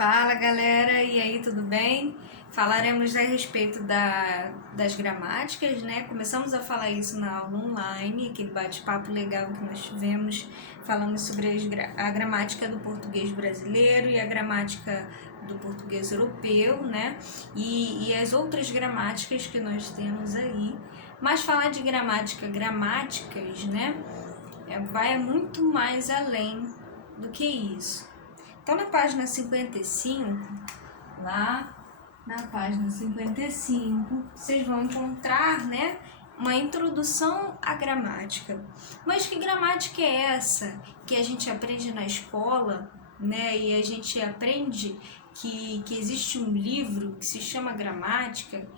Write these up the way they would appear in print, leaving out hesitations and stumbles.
Fala galera, e aí, tudo bem? Falaremos a respeito das gramáticas, né? Começamos a falar isso na aula online, aquele bate-papo legal que nós tivemos. Falamos sobre a gramática do português brasileiro e a gramática do português europeu, né? E as outras gramáticas que nós temos aí. Mas falar de gramáticas, né? Vai muito mais além do que isso. Então, na página 55, lá na página 55, vocês vão encontrar, né, uma introdução à gramática. Mas que gramática é essa que a gente aprende na escola, né, e a gente aprende que existe um livro que se chama Gramática?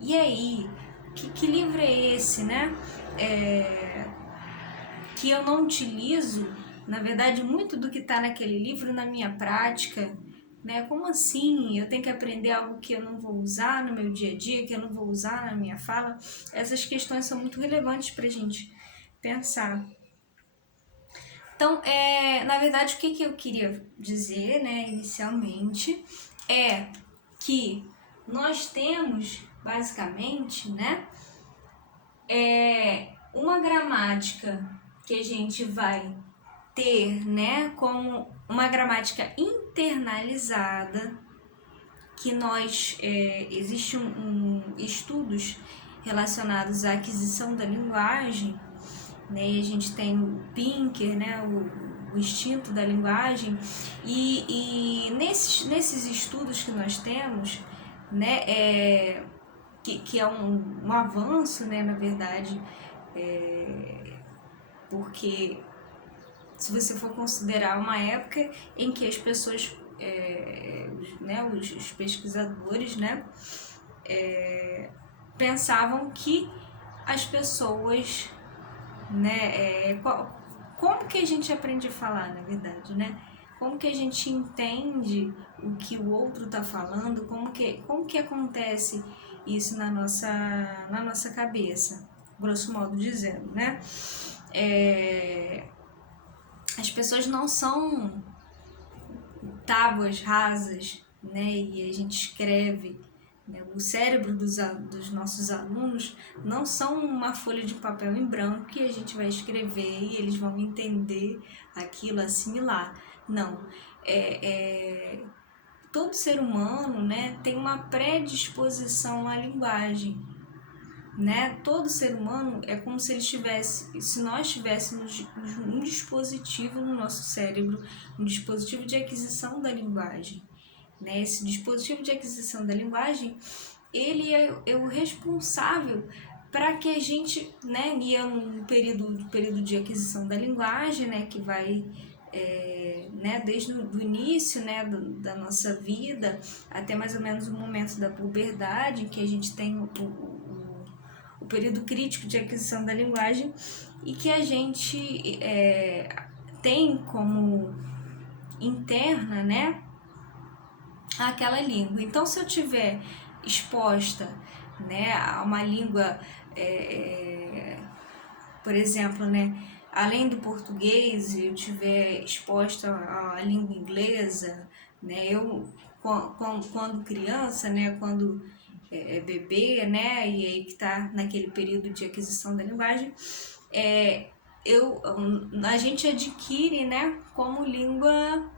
E aí, que livro é esse, né, que eu não utilizo? Na verdade, muito do que está naquele livro na minha prática, né? Como assim? Eu tenho que aprender algo que eu não vou usar no meu dia a dia, que eu não vou usar na minha fala? Essas questões são muito relevantes para a gente pensar. Então, na verdade, o que eu queria dizer, né, inicialmente, é que nós temos, basicamente, né, uma gramática que a gente vai ter, né, como uma gramática internalizada, que existe estudos relacionados à aquisição da linguagem, né, e a gente tem o Pinker, né, o instinto da linguagem, e nesses estudos que nós temos, né, que é um avanço, né, na verdade, porque se você for considerar uma época em que as pessoas, né, os pesquisadores, né, pensavam que as pessoas, né, como que a gente aprende a falar, na verdade, né? Como que a gente entende o que o outro está falando, como que acontece isso na nossa cabeça, grosso modo dizendo, né? As pessoas não são tábuas rasas, né? E a gente escreve, né? O cérebro dos nossos alunos não são uma folha de papel em branco que a gente vai escrever e eles vão entender aquilo, assimilar. Não. Todo ser humano, né, tem uma predisposição à linguagem. Né? Todo ser humano é como se nós tivéssemos um dispositivo no nosso cérebro, um dispositivo de aquisição da linguagem, né? Esse dispositivo de aquisição da linguagem, ele é o responsável para que a gente, né, e é um período de aquisição da linguagem, né, que vai né, desde o início, né, da nossa vida até mais ou menos o momento da puberdade, que a gente tem o período crítico de aquisição da linguagem, e que a gente tem como interna, né, aquela língua. Então, se eu tiver exposta, né, a uma língua, por exemplo, né, além do português, eu tiver exposta à língua inglesa, né, eu quando criança, né, quando bebê, né, e aí que está naquele período de aquisição da linguagem, a gente adquire, né, como língua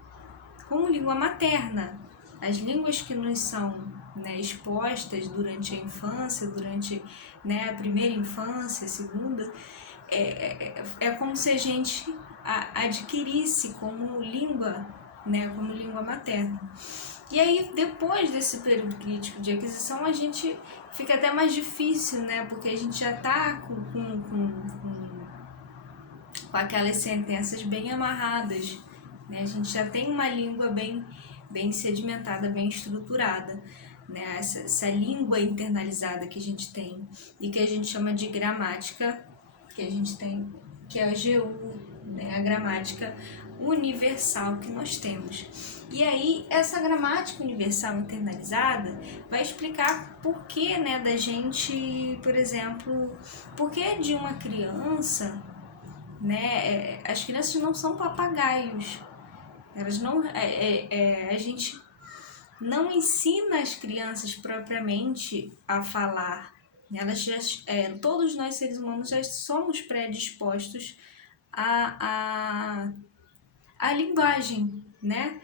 materna. As línguas que nos são, né, expostas durante a infância, durante, né, a primeira infância, a segunda, é como se a gente adquirisse como língua, né, como língua materna. E aí, depois desse período crítico de aquisição, a gente fica até mais difícil, né? Porque a gente já está com aquelas sentenças bem amarradas, né? A gente já tem uma língua bem sedimentada, bem estruturada, né? Essa língua internalizada que a gente tem e que a gente chama de gramática, que a gente tem, que é a GU, né? A gramática universal que nós temos. E aí, essa gramática universal internalizada vai explicar por que, né, da gente, por exemplo, por que de uma criança, né, as crianças não são papagaios. Elas não, a gente não ensina as crianças propriamente a falar. Elas já, todos nós seres humanos já somos predispostos à linguagem, né?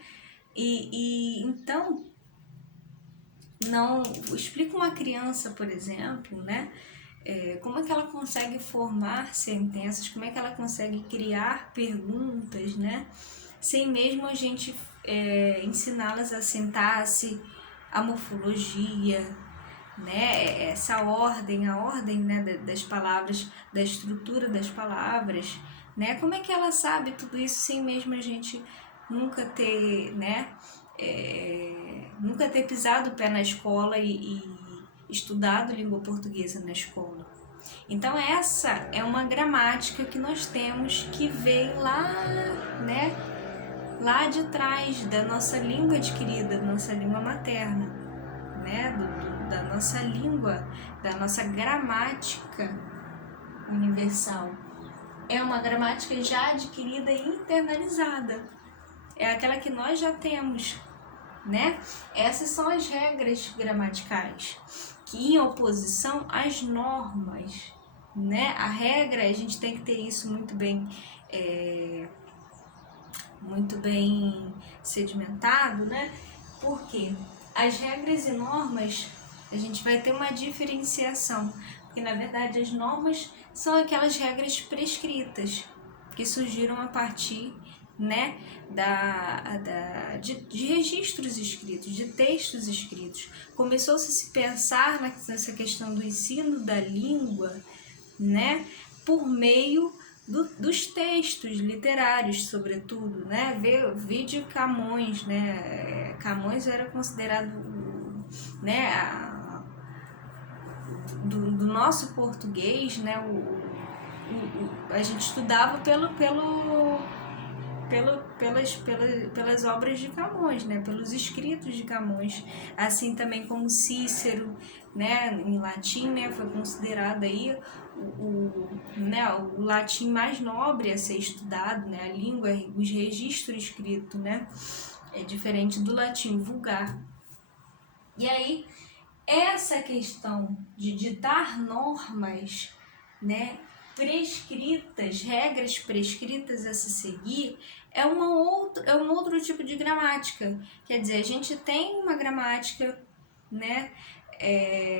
E então, não explica uma criança, por exemplo, né? Como é que ela consegue formar sentenças, como é que ela consegue criar perguntas, né? Sem mesmo a gente ensiná-las a sintaxe, a morfologia, né? Essa ordem, a ordem, né, das palavras, da estrutura das palavras, né? Como é que ela sabe tudo isso sem mesmo a gente nunca ter, né? Nunca ter pisado o pé na escola e estudado língua portuguesa na escola. Então essa é uma gramática que nós temos que vem lá, né? Lá de trás da nossa língua adquirida, da nossa língua materna, né? Da nossa língua, da nossa gramática universal. É uma gramática já adquirida e internalizada. É aquela que nós já temos, né? Essas são as regras gramaticais, que em oposição às normas, né? A regra, a gente tem que ter isso muito bem sedimentado, né? Porque as regras e normas, a gente vai ter uma diferenciação, porque na verdade as normas são aquelas regras prescritas que surgiram a partir, né, de registros escritos, de textos escritos. Começou-se a se pensar nessa questão do ensino da língua, né, por meio dos textos literários, sobretudo, né? Vídeo Camões, né? Camões era considerado, né, do nosso português, né? A gente estudava pelas obras de Camões, né? Pelos escritos de Camões, assim também como Cícero, né? Em latim, né? Foi considerado aí o latim mais nobre a ser estudado, né? A língua, os registros escritos, né? É diferente do latim vulgar. E aí, essa questão de ditar normas, né, prescritas, regras prescritas a se seguir, é um outro tipo de gramática. Quer dizer, a gente tem uma gramática, né,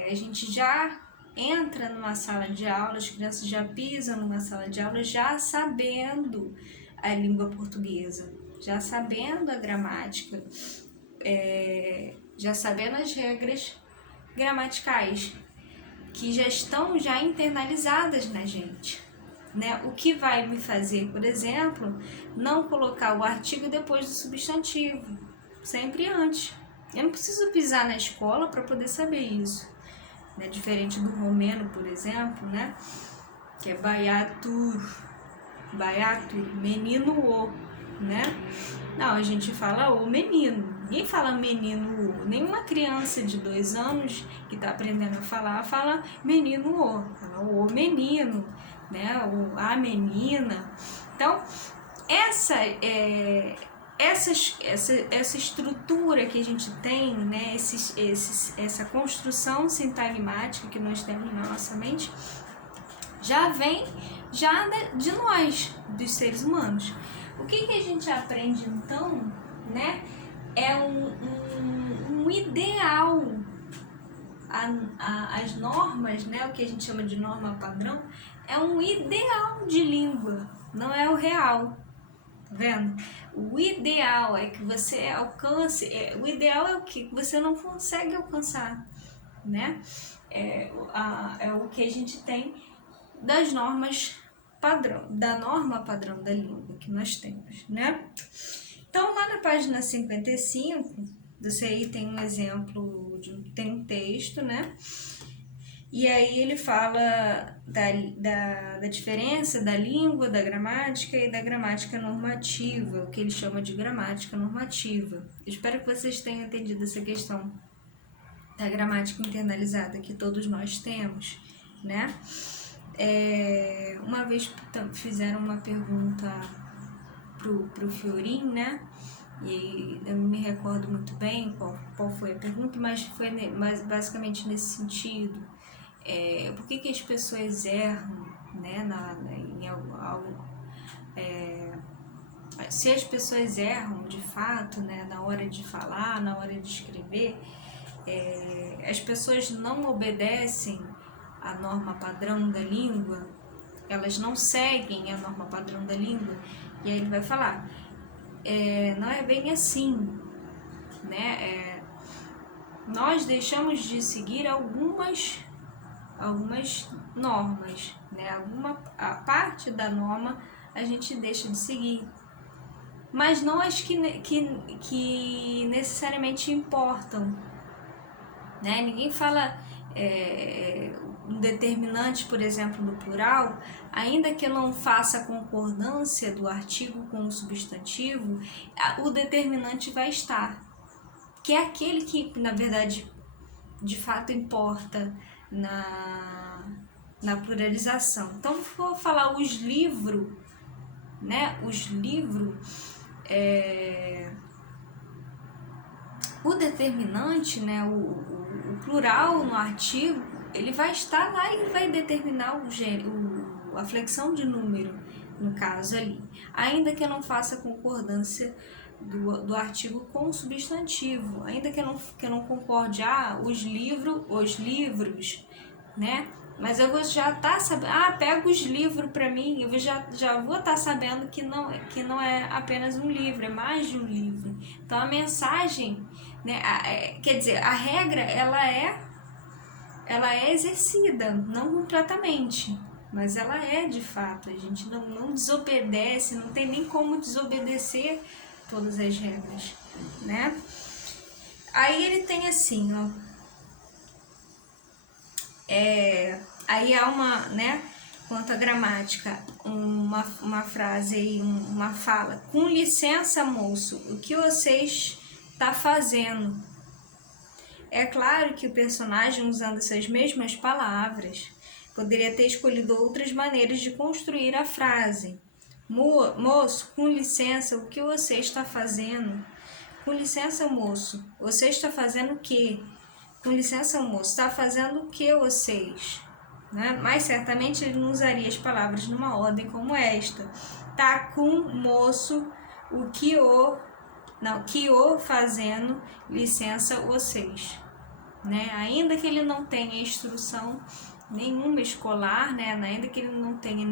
a gente já entra numa sala de aula, as crianças já pisam numa sala de aula já sabendo a língua portuguesa, já sabendo a gramática, já sabendo as regras gramaticais, que já estão já internalizadas na gente, né? O que vai me fazer, por exemplo, não colocar o artigo depois do substantivo, sempre antes. Eu não preciso pisar na escola para poder saber isso, né? Diferente do romeno, por exemplo, né? Que é baiatur, menino o, né? Não, a gente fala o menino. Ninguém fala menino o. Nenhuma criança de 2 anos que está aprendendo a falar, fala menino o. Fala o menino, né? A menina. Então, essa estrutura que a gente tem, né? Essa construção sintagmática que nós temos na nossa mente, já vem de nós, dos seres humanos. O que a gente aprende então, né? É um ideal. As normas, né? O que a gente chama de norma padrão, é um ideal de língua, não é o real. Tá vendo? O ideal é que você alcance, o ideal é o que você não consegue alcançar, né? É o que a gente tem das normas padrão, da norma padrão da língua que nós temos, né? Então, lá na página 55, você aí tem um exemplo, tem um texto, né? E aí ele fala da diferença da língua, da gramática e da gramática normativa, o que ele chama de gramática normativa. Eu espero que vocês tenham entendido essa questão da gramática internalizada que todos nós temos, né? Uma vez fizeram uma pergunta pro Fiorin, né? e eu não me recordo muito bem qual foi a pergunta, mas foi basicamente nesse sentido. Por que as pessoas erram, né, se as pessoas erram de fato, né, na hora de falar, na hora de escrever, as pessoas não obedecem à norma padrão da língua, elas não seguem a norma padrão da língua, e aí ele vai falar, não é bem assim, né? Nós deixamos de seguir algumas normas, né? A parte da norma a gente deixa de seguir, mas não as que necessariamente importam, né? Ninguém fala um determinante, por exemplo, no plural, ainda que eu não faça a concordância do artigo com o substantivo, o determinante vai estar, que é aquele que, na verdade, de fato importa na pluralização. Então, vou falar os livros, né? Os livros, o determinante, né? O plural no artigo, ele vai estar lá e vai determinar a flexão de número, no caso ali. Ainda que eu não faça concordância do artigo com o substantivo, ainda que eu não concorde, os livros, né? Mas eu vou já estar sabendo, pega os livros para mim, eu já vou estar sabendo que não é apenas um livro, é mais de um livro. Então a mensagem, né, quer dizer, a regra ela é exercida, não completamente, mas ela é de fato. A gente não desobedece, não tem nem como desobedecer todas as regras, né? Aí ele tem assim, ó. Aí há né, quanto à gramática, uma frase aí, uma fala. Com licença, moço, o que você está fazendo? É claro que o personagem, usando essas mesmas palavras, poderia ter escolhido outras maneiras de construir a frase. Moço, com licença, o que você está fazendo? Com licença, moço, você está fazendo o quê? Com licença, moço, está fazendo o que vocês? Né? Mas certamente ele não usaria as palavras numa ordem como esta. Tá com moço, que o fazendo, licença vocês. Né? Ainda que ele não tenha instrução nenhuma escolar, né? Ainda que ele não tenha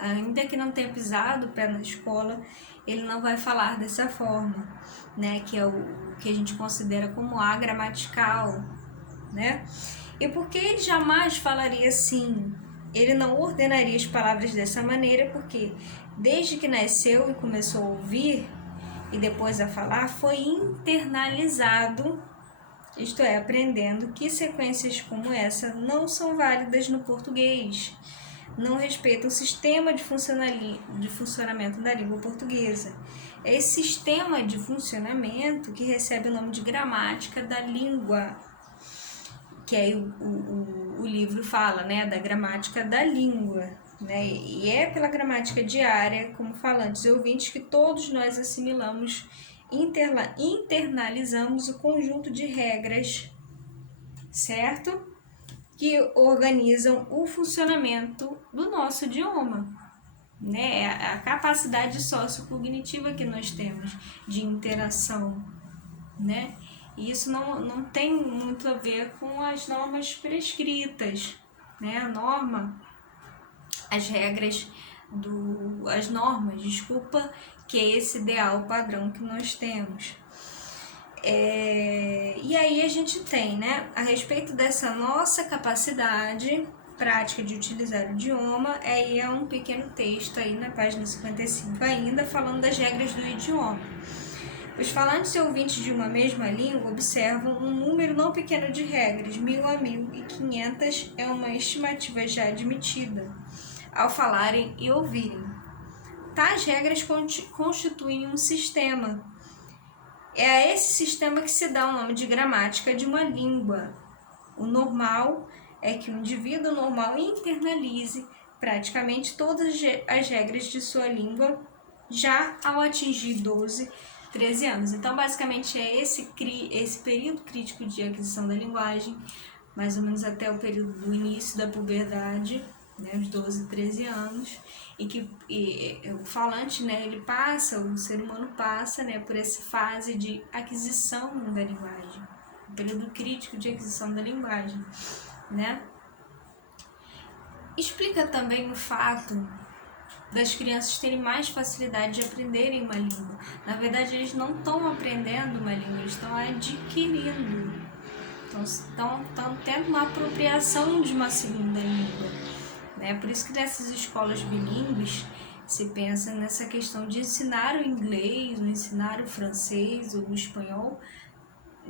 ainda que não tenha pisado o pé na escola, ele não vai falar dessa forma, né? Que é o que a gente considera como agramatical, né? E por que ele jamais falaria assim? Ele não ordenaria as palavras dessa maneira, porque desde que nasceu e começou a ouvir e depois a falar, foi internalizado, isto é, aprendendo que sequências como essa não são válidas no português, não respeitam o sistema de funcionamento da língua portuguesa. É esse sistema de funcionamento que recebe o nome de gramática da língua, que aí o livro fala, né, da gramática da língua, né, e é pela gramática diária, como falantes e ouvintes, que todos nós assimilamos, internalizamos o conjunto de regras, certo? Que organizam o funcionamento do nosso idioma, né? A capacidade sociocognitiva que nós temos de interação, né? E isso não tem muito a ver com as normas prescritas, né? As normas, que é esse ideal padrão que nós temos. E aí a gente tem, né, a respeito dessa nossa capacidade prática de utilizar o idioma, é um pequeno texto aí na página 55 ainda, falando das regras do idioma. Os falantes e ouvintes de uma mesma língua observam um número não pequeno de regras, 1000 a 1500 é uma estimativa já admitida, ao falarem e ouvirem. Tais regras constituem um sistema. É a esse sistema que se dá o nome de gramática de uma língua. O normal é que o indivíduo normal internalize praticamente todas as regras de sua língua já ao atingir 12, 13 anos. Então, basicamente, é esse período crítico de aquisição da linguagem, mais ou menos até o período do início da puberdade, né, os 12, 13 anos, e que o falante, né, o ser humano passa, né, por essa fase de aquisição da linguagem, o período crítico de aquisição da linguagem, né. Explica também o fato das crianças terem mais facilidade de aprenderem uma língua. Na verdade, eles não estão aprendendo uma língua, eles estão adquirindo. Estão tendo uma apropriação de uma segunda língua. Né? Por isso que nessas escolas bilíngues se pensa nessa questão de ensinar o inglês, ou ensinar o francês ou o espanhol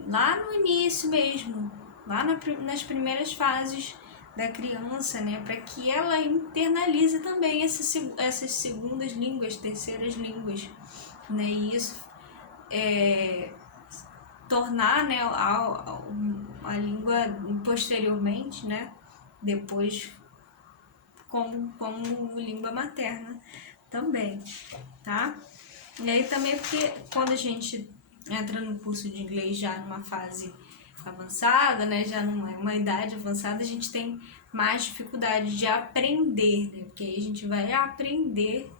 lá no início mesmo, lá nas primeiras fases da criança, né, para que ela internalize também essas segundas línguas, terceiras línguas, né, e isso tornar, né, a língua posteriormente, né, depois como língua materna também, tá? E aí também porque quando a gente entra no curso de inglês já numa fase avançada, né, já numa idade avançada, a gente tem mais dificuldade de aprender, né, porque aí a gente vai aprender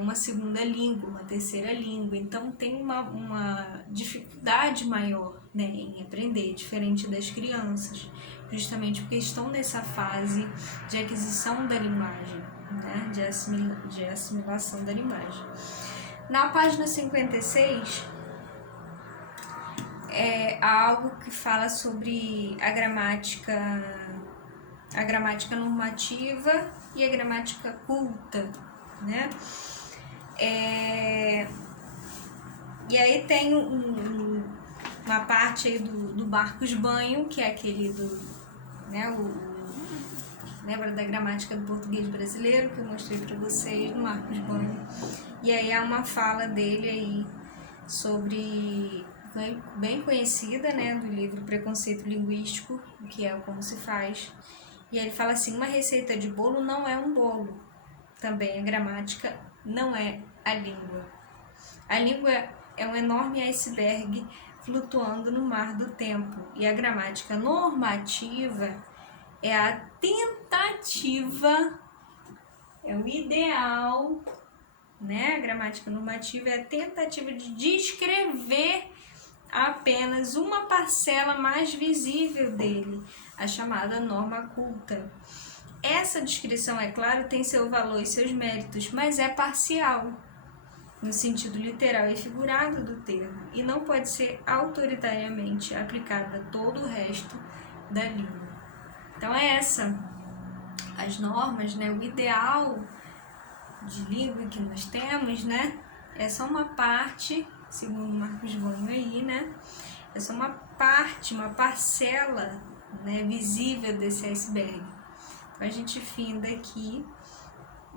uma segunda língua, uma terceira língua, então tem uma dificuldade maior, né, em aprender, diferente das crianças, justamente porque estão nessa fase de aquisição da linguagem, né, de assimilação da linguagem. Na página 56, é algo que fala sobre a gramática normativa e a gramática culta, né? E aí tem uma parte aí do Marcos Banho, que é aquele lembra da gramática do português brasileiro que eu mostrei para vocês, do Marcos Banho. E aí há uma fala dele aí sobre, bem conhecida, né, do livro Preconceito Linguístico, que é o Como se Faz. E aí ele fala assim: uma receita de bolo não é um bolo. Também a gramática não é a língua. A língua é um enorme iceberg flutuando no mar do tempo. E a gramática normativa é a tentativa, é o ideal, né? A gramática normativa é a tentativa de descrever apenas uma parcela mais visível dele, a chamada norma culta. Essa descrição, é claro, tem seu valor e seus méritos, mas é parcial, no sentido literal e figurado do termo, e não pode ser autoritariamente aplicada a todo o resto da língua. Então as normas, né, o ideal de língua que nós temos, né, é só uma parte, segundo Marcos Banho aí, né, é só uma parte, uma parcela, né, visível desse iceberg. Então a gente finda aqui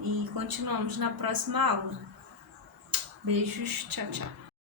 e continuamos na próxima aula. Beijos, tchau, tchau.